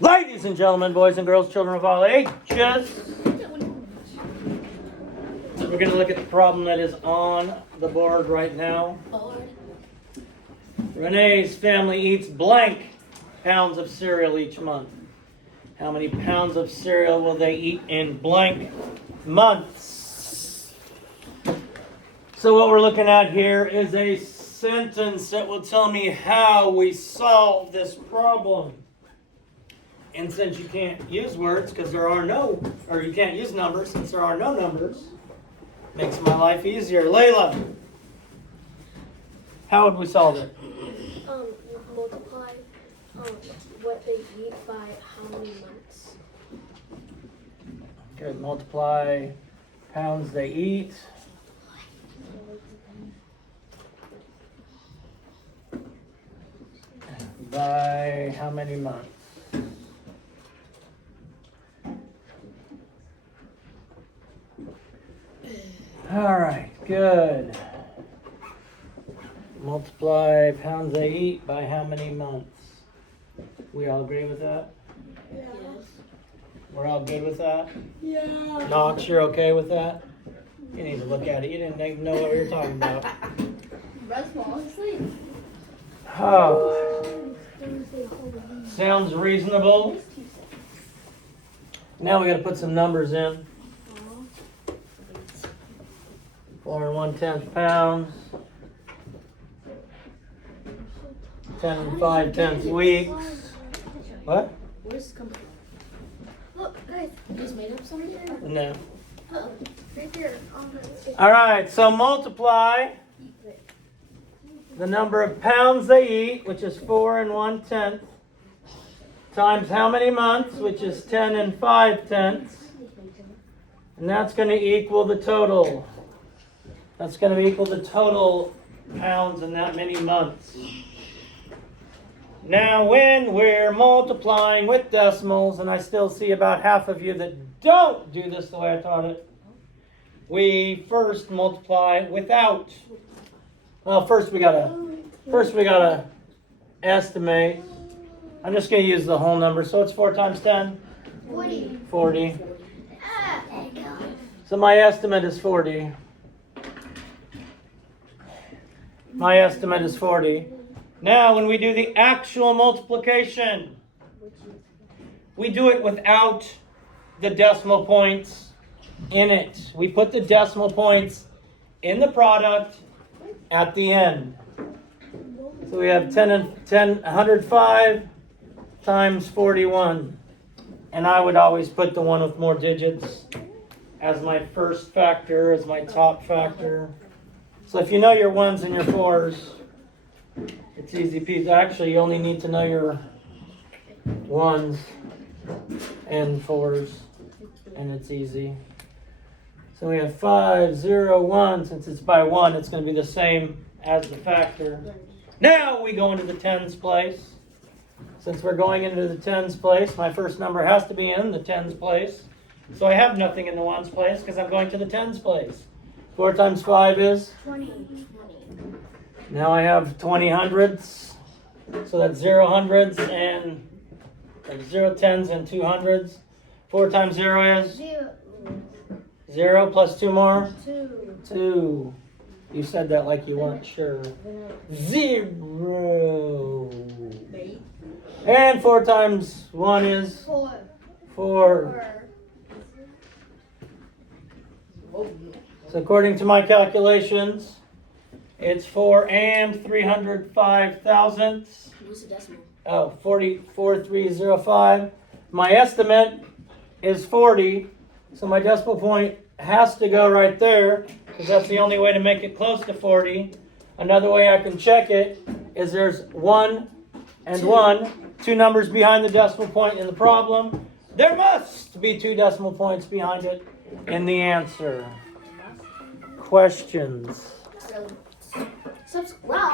Ladies and gentlemen, boys and girls, children of all ages, we're going to look at the problem that is on the board right now. Renee's family eats blank pounds of cereal each month. How many pounds of cereal will they eat in blank months? So what we're looking at here is a sentence that will tell me how we solve this problem. And since you can't use words because there are no, or you can't use numbers since there are no numbers, makes my life easier. Layla, how would we solve it? Multiply what they eat by how many months. Good. Multiply pounds they eat by how many months? All right, good. Multiply pounds they eat by how many months? We all agree with that? Yes. We're all good with that? Yeah. Knox, you're okay with that? You need to look at it. You didn't even know what we were talking about. Brett's falling asleep. Oh, sounds reasonable. Now we got to put some numbers in. 4 1/10 pounds. 10 5/10 weeks. What? Where's this come from? Look, guys. You just made up something? No. Oh, right there. All right, so multiply the number of pounds they eat, which is 4 1/10, times how many months, which is 10 5/10, and that's going to equal the total. That's going to equal the total pounds in that many months. Now, when we're multiplying with decimals, and I still see about half of you that don't do this the way I taught it, we first multiply without. Well, first we gotta estimate. I'm just gonna use the whole number. So it's 4 times 10? 40. 40. So my estimate is 40. My estimate is 40. Now, when we do the actual multiplication, we do it without the decimal points in it. We put the decimal points in the product at the end. So we have 105 times 41. And I would always put the one with more digits as my first factor, as my top factor. So if you know your 1s and your 4s, it's easy peasy. Actually, you only need to know your 1s and 4s, and it's easy. So we have 5, 0, 1. Since it's by 1, it's going to be the same as the factor. Now we go into the tens place. Since we're going into the tens place, my first number has to be in the tens place. So I have nothing in the ones place because I'm going to the tens place. 4 times 5 is? 20. Now I have 20 hundredths. So that's 0 hundredths and 0 tens and 2 hundredths. 4 times 0 is? 0 plus 2 more? 2. You said that like you weren't sure. 0. And 4 times 1 is? 4. So according to my calculations, it's 4 and 305 thousandths. What's the decimal? Oh, 4305. My estimate is 40. So my decimal point has to go right there because that's the only way to make it close to 40. Another way I can check it is there's 1 and 1, 2 numbers behind the decimal point in the problem. There must be 2 decimal points behind it in the answer. Questions? Subscribe.